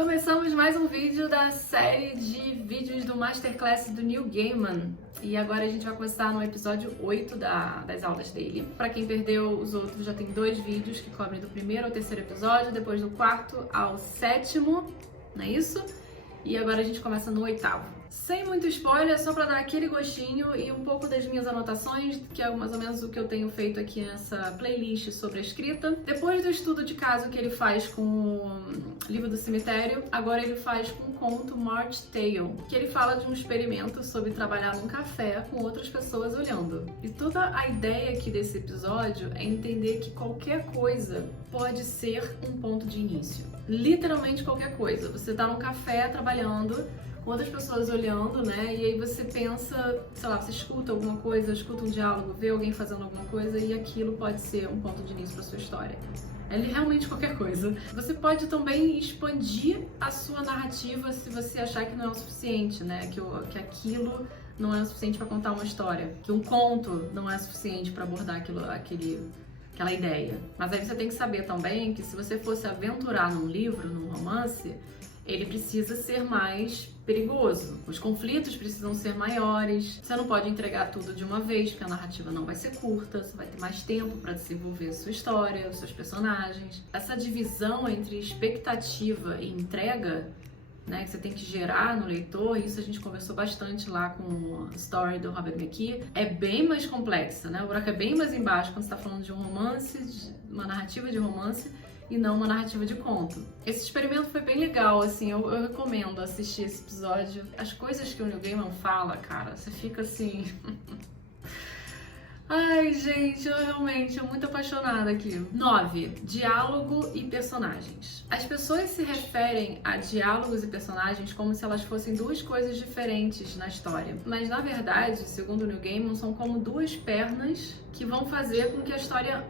Começamos mais um vídeo da série de vídeos do Masterclass do Neil Gaiman. E agora a gente vai começar no episódio 8 das aulas dele. Pra quem perdeu os outros, já tem 2 vídeos que cobrem do primeiro ao terceiro episódio, depois do quarto ao sétimo, não é isso? E agora a gente começa no 8º. Sem muito spoiler, só pra dar aquele gostinho e um pouco das minhas anotações, que é mais ou menos o que eu tenho feito aqui nessa playlist sobre a escrita. Depois do estudo de caso que ele faz com o Livro do Cemitério, agora ele faz com o conto March Tale, que ele fala de um experimento sobre trabalhar num café com outras pessoas olhando. E toda a ideia aqui desse episódio é entender que qualquer coisa pode ser um ponto de início. Literalmente qualquer coisa. Você tá num café trabalhando, com outras pessoas olhando, né? E aí você pensa, sei lá, você escuta alguma coisa, escuta um diálogo, vê alguém fazendo alguma coisa e aquilo pode ser um ponto de início para sua história. É realmente qualquer coisa. Você pode também expandir a sua narrativa se você achar que não é o suficiente, né? Que aquilo não é o suficiente para contar uma história, que um conto não é suficiente para abordar aquela ideia. Mas aí você tem que saber também que se você fosse aventurar num livro, num romance, ele precisa ser mais perigoso. Os conflitos precisam ser maiores. Você não pode entregar tudo de uma vez, porque a narrativa não vai ser curta, você vai ter mais tempo para desenvolver a sua história, os seus personagens. Essa divisão entre expectativa e entrega, né, que você tem que gerar no leitor, isso a gente conversou bastante lá com a story do Robert McKee, é bem mais complexa, né? O buraco é bem mais embaixo quando você está falando de um romance, uma narrativa de romance, e não uma narrativa de conto. Esse experimento foi bem legal, assim, eu recomendo assistir esse episódio. As coisas que o Neil Gaiman fala, cara, você fica assim... Ai, gente, eu realmente sou muito apaixonada aqui. 9. Diálogo e personagens. As pessoas se referem a diálogos e personagens como se elas fossem 2 coisas diferentes na história. Mas, na verdade, segundo o Neil Gaiman, são como 2 pernas que vão fazer com que a história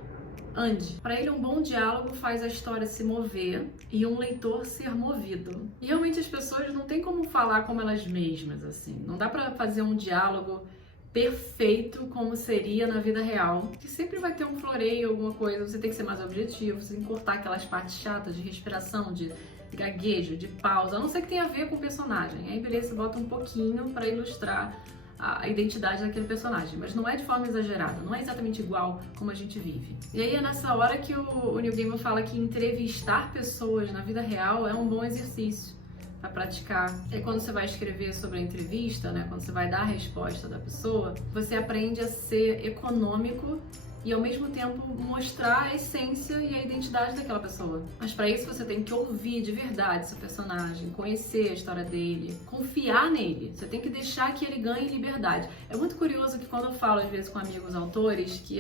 ande. Para ele, um bom diálogo faz a história se mover e um leitor ser movido. E realmente as pessoas não têm como falar como elas mesmas, assim. Não dá para fazer um diálogo perfeito como seria na vida real, que sempre vai ter um floreio, alguma coisa. Você tem que ser mais objetivo, você tem que cortar aquelas partes chatas de respiração, de gaguejo, de pausa, a não ser que tenha a ver com o personagem. Aí, beleza, você bota um pouquinho para ilustrar a identidade daquele personagem, mas não é de forma exagerada, não é exatamente igual como a gente vive. E aí é nessa hora que o Neil Gaiman fala que entrevistar pessoas na vida real é um bom exercício para praticar. E quando você vai escrever sobre a entrevista, né, quando você vai dar a resposta da pessoa, você aprende a ser econômico e ao mesmo tempo mostrar a essência e a identidade daquela pessoa. Mas para isso você tem que ouvir de verdade seu personagem, conhecer a história dele, confiar nele. Você tem que deixar que ele ganhe liberdade. É muito curioso que quando eu falo às vezes com amigos autores, que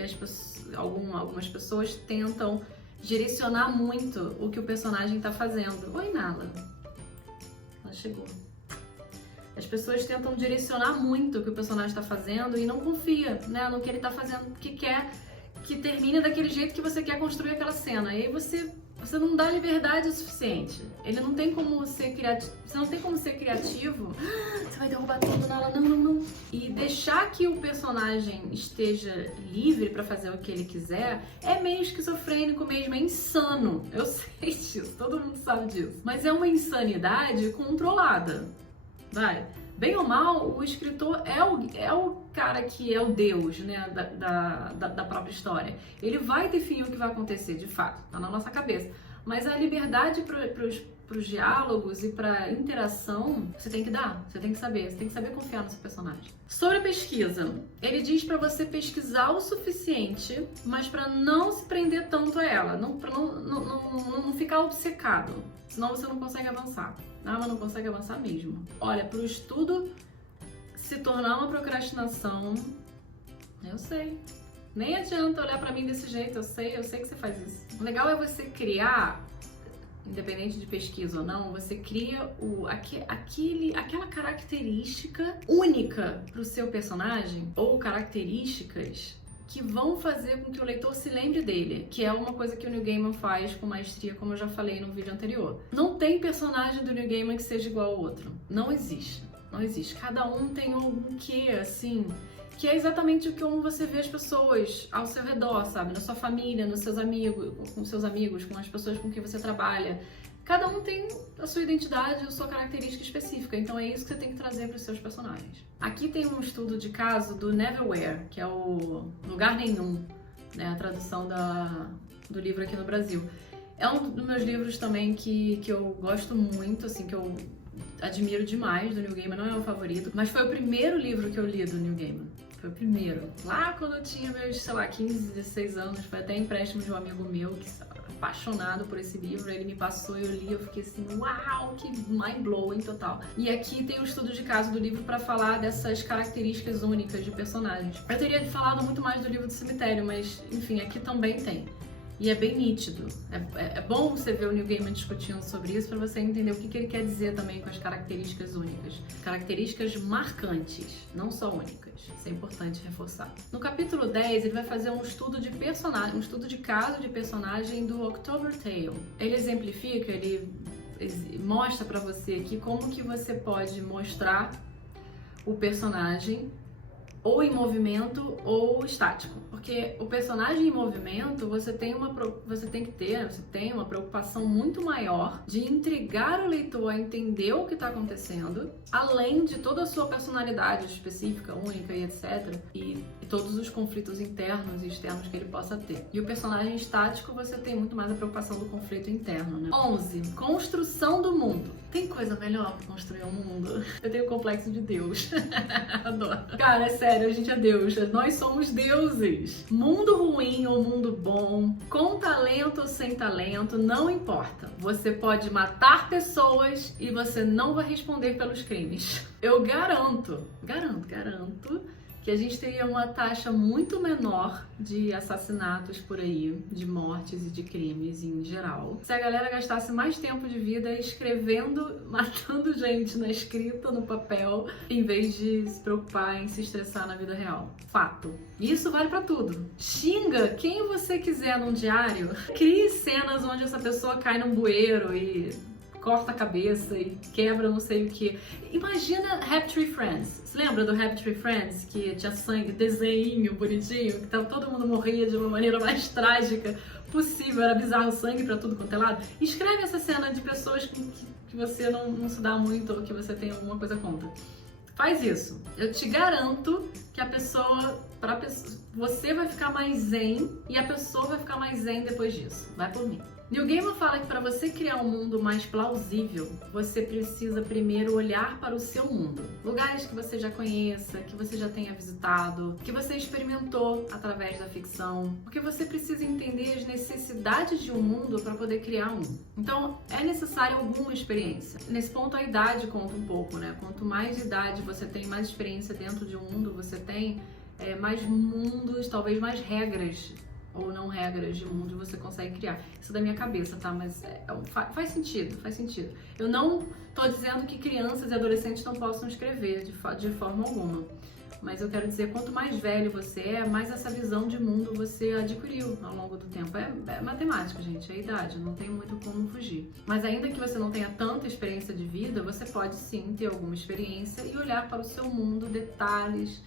algumas pessoas tentam direcionar muito o que o personagem está fazendo. Oi, Nala. Ela chegou. As pessoas tentam direcionar muito o que o personagem está fazendo e não confia, né, no que ele está fazendo, porque quer que termine daquele jeito que você quer construir aquela cena. E aí você não dá liberdade o suficiente. Ele não tem como ser criativo. Você não tem como ser criativo. Você vai derrubar tudo nela. Não. E deixar que o personagem esteja livre pra fazer o que ele quiser é meio esquizofrênico mesmo, é insano. Eu sei disso, todo mundo sabe disso. Mas é uma insanidade controlada. Vai. Bem ou mal, o escritor é o cara que é o deus, né, da própria história. Ele vai definir o que vai acontecer, de fato, tá na nossa cabeça. Mas a liberdade para os diálogos e para a interação, você tem que dar, você tem que saber confiar no seu personagem. Sobre a pesquisa, ele diz para você pesquisar o suficiente, mas para não se prender tanto a ela, para não ficar obcecado, senão você não consegue avançar. Mas não consegue avançar mesmo. Olha, para o estudo se tornar uma procrastinação, eu sei. Nem adianta olhar para mim desse jeito, eu sei que você faz isso. O legal é você criar, independente de pesquisa ou não, você cria aquela característica única para o seu personagem, ou características que vão fazer com que o leitor se lembre dele, que é uma coisa que o Neil Gaiman faz com maestria, como eu já falei no vídeo anterior. Não tem personagem do Neil Gaiman que seja igual ao outro. Não existe. Não existe. Cada um tem algum quê, assim, que é exatamente como você vê as pessoas ao seu redor, sabe? Na sua família, nos seus amigos, com seus amigos, com as pessoas com quem você trabalha. cada um tem a sua identidade, a sua característica específica, então é isso que você tem que trazer para os seus personagens. Aqui tem um estudo de caso do Neverwhere, que é o Lugar Nenhum, né, a tradução do livro aqui no Brasil. É um dos meus livros também que eu gosto muito, assim, que eu admiro demais do Neil Gaiman, não é o favorito, mas foi o primeiro livro que eu li do Neil Gaiman. Foi o primeiro. Lá quando eu tinha meus, sei lá, 15, 16 anos, foi até empréstimo de um amigo meu que apaixonado por esse livro, ele me passou e eu li, eu fiquei assim, uau, que mind-blowing total. E aqui tem o estudo de caso do livro para falar dessas características únicas de personagens. Eu teria falado muito mais do livro do cemitério, mas enfim, aqui também tem. E é bem nítido. É bom você ver o Neil Gaiman discutindo sobre isso para você entender o que ele quer dizer também com as características únicas. Características marcantes, não só únicas. Isso é importante reforçar. No capítulo 10, ele vai fazer um estudo de personagem, um estudo de caso de personagem do October Tale. Ele exemplifica, ele mostra para você aqui como que você pode mostrar o personagem ou em movimento ou estático. Porque o personagem em movimento, você tem uma preocupação muito maior de intrigar o leitor a entender o que está acontecendo, além de toda a sua personalidade específica, única e etc. E todos os conflitos internos e externos que ele possa ter. E o personagem estático, você tem muito mais a preocupação do conflito interno, né? 11. Construção do mundo. Tem coisa melhor que construir um mundo? Eu tenho o complexo de Deus. Adoro. Cara, é sério, a gente é Deus. Nós somos deuses. Mundo ruim ou mundo bom, com talento ou sem talento, não importa. Você pode matar pessoas e você não vai responder pelos crimes. Eu garanto que a gente teria uma taxa muito menor de assassinatos por aí, de mortes e de crimes em geral, se a galera gastasse mais tempo de vida escrevendo, matando gente na escrita, no papel, em vez de se preocupar em se estressar na vida real. Fato. E isso vale pra tudo. Xinga quem você quiser num diário, crie cenas onde essa pessoa cai num bueiro e corta a cabeça e quebra não sei o que. Imagina Happy Tree Friends. Você lembra do Happy Tree Friends? Que tinha sangue, desenho bonitinho, que todo mundo morria de uma maneira mais trágica possível, era bizarro, sangue pra tudo quanto é lado. Escreve essa cena de pessoas que você não se dá muito ou que você tem alguma coisa contra. Faz isso. Eu te garanto que você vai ficar mais zen e a pessoa vai ficar mais zen depois disso. Vai por mim. Neil Gaiman fala que para você criar um mundo mais plausível, você precisa primeiro olhar para o seu mundo. Lugares que você já conheça, que você já tenha visitado, que você experimentou através da ficção. Porque você precisa entender as necessidades de um mundo para poder criar um. Então, é necessária alguma experiência. Nesse ponto, a idade conta um pouco, né? Quanto mais idade você tem, mais experiência dentro de um mundo você tem, mais mundos, talvez mais regras ou não regras de mundo você consegue criar. Isso é da minha cabeça, tá? Mas faz sentido. Eu não tô dizendo que crianças e adolescentes não possam escrever de forma alguma. Mas eu quero dizer, quanto mais velho você é, mais essa visão de mundo você adquiriu ao longo do tempo. É matemática, gente, é idade, não tem muito como fugir. Mas ainda que você não tenha tanta experiência de vida, você pode sim ter alguma experiência e olhar para o seu mundo, detalhes,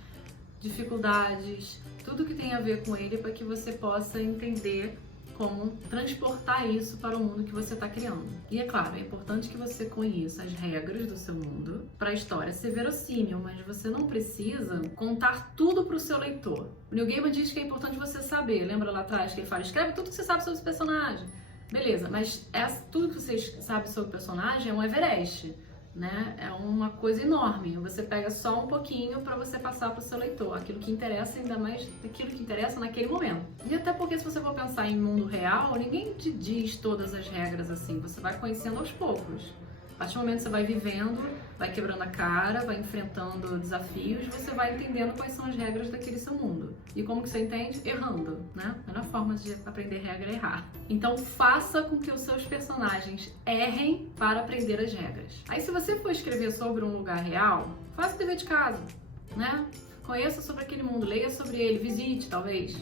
dificuldades, tudo que tem a ver com ele para que você possa entender como transportar isso para o mundo que você está criando. E é claro, é importante que você conheça as regras do seu mundo para a história ser verossímil, mas você não precisa contar tudo para o seu leitor. O Neil Gaiman diz que é importante você saber. Lembra lá atrás que ele fala, escreve tudo que você sabe sobre esse personagem. Beleza, mas tudo que você sabe sobre o personagem é um Everest, né? É uma coisa enorme. Você pega só um pouquinho para você passar para o seu leitor, aquilo que interessa, ainda mais aquilo que interessa naquele momento. E até porque se você for pensar em mundo real, ninguém te diz todas as regras assim, você vai conhecendo aos poucos. A partir do momento que você vai vivendo, vai quebrando a cara, vai enfrentando desafios, você vai entendendo quais são as regras daquele seu mundo. E como que você entende? Errando, né? A melhor forma de aprender regra é errar. Então faça com que os seus personagens errem para aprender as regras. Aí se você for escrever sobre um lugar real, faça o dever de casa, né? Conheça sobre aquele mundo, leia sobre ele, visite, talvez.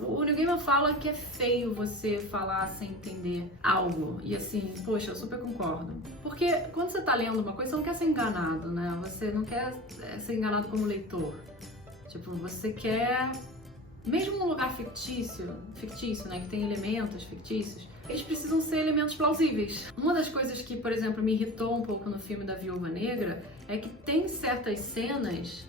O Neil Gaiman fala que é feio você falar sem entender algo. E assim, poxa, eu super concordo. Porque quando você tá lendo uma coisa, você não quer ser enganado, né? Você não quer ser enganado como leitor. Tipo, você quer... Mesmo um lugar fictício, né, que tem elementos fictícios, eles precisam ser elementos plausíveis. Uma das coisas que, por exemplo, me irritou um pouco no filme da Viúva Negra é que tem certas cenas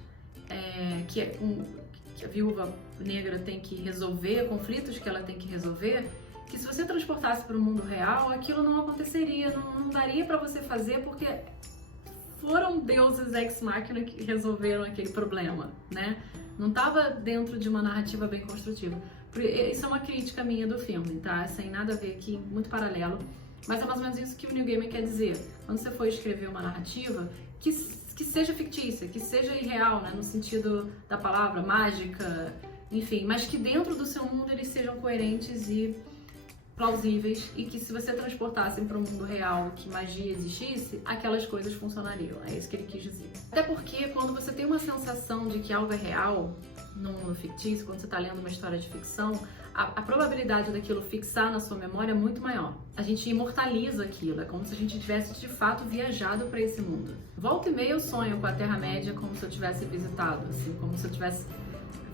que a Viúva Negra tem que resolver, conflitos que ela tem que resolver, que se você transportasse para o mundo real, aquilo não aconteceria, não daria para você fazer, porque foram deuses ex machina que resolveram aquele problema, né? Não estava dentro de uma narrativa bem construtiva. Isso é uma crítica minha do filme, tá? Sem nada a ver aqui, muito paralelo. Mas é mais ou menos isso que o Neil Gaiman quer dizer. Quando você for escrever uma narrativa, que seja fictícia, que seja irreal, né? No sentido da palavra, mágica, enfim. Mas que dentro do seu mundo eles sejam coerentes e plausíveis, e que se você transportasse para o mundo real que magia existisse, aquelas coisas funcionariam. É isso que ele quis dizer. Até porque quando você tem uma sensação de que algo é real no mundo fictício, quando você está lendo uma história de ficção, a probabilidade daquilo fixar na sua memória é muito maior. A gente imortaliza aquilo, é como se a gente tivesse de fato viajado para esse mundo. Volta e meia eu sonho com a Terra-média como se eu tivesse visitado, assim, como se eu tivesse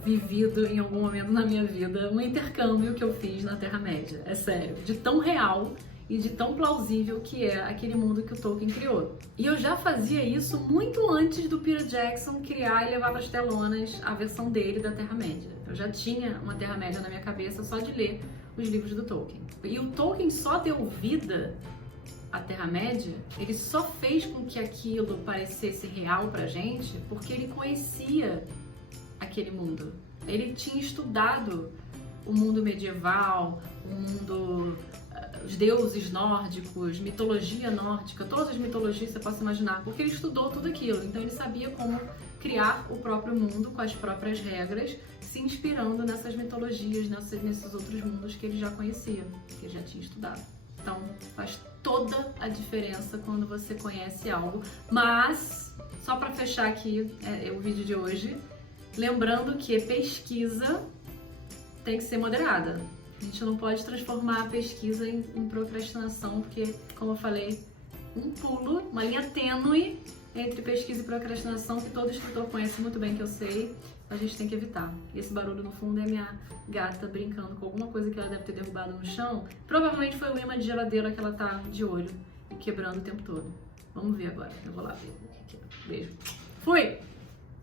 vivido em algum momento na minha vida um intercâmbio que eu fiz na Terra-média. É sério, de tão real e de tão plausível que é aquele mundo que o Tolkien criou. E eu já fazia isso muito antes do Peter Jackson criar e levar para as telonas a versão dele da Terra-média. Eu já tinha uma Terra-média na minha cabeça só de ler os livros do Tolkien. E o Tolkien só deu vida à Terra-média, ele só fez com que aquilo parecesse real pra gente porque ele conhecia aquele mundo. Ele tinha estudado o mundo medieval, o mundo, os deuses nórdicos, mitologia nórdica, todas as mitologias que você possa imaginar, porque ele estudou tudo aquilo. Então ele sabia como criar o próprio mundo com as próprias regras, se inspirando nessas mitologias, nesses outros mundos que ele já conhecia, que ele já tinha estudado. Então faz toda a diferença quando você conhece algo. Mas, só para fechar aqui o vídeo de hoje, lembrando que pesquisa tem que ser moderada. A gente não pode transformar a pesquisa em procrastinação, porque, como eu falei, um pulo, uma linha tênue entre pesquisa e procrastinação, que todo escritor conhece muito bem, que eu sei, a gente tem que evitar. E esse barulho no fundo é a minha gata brincando com alguma coisa que ela deve ter derrubado no chão. Provavelmente foi o imã de geladeira que ela tá de olho e quebrando o tempo todo. Vamos ver agora. Eu vou lá ver. Beijo. Fui!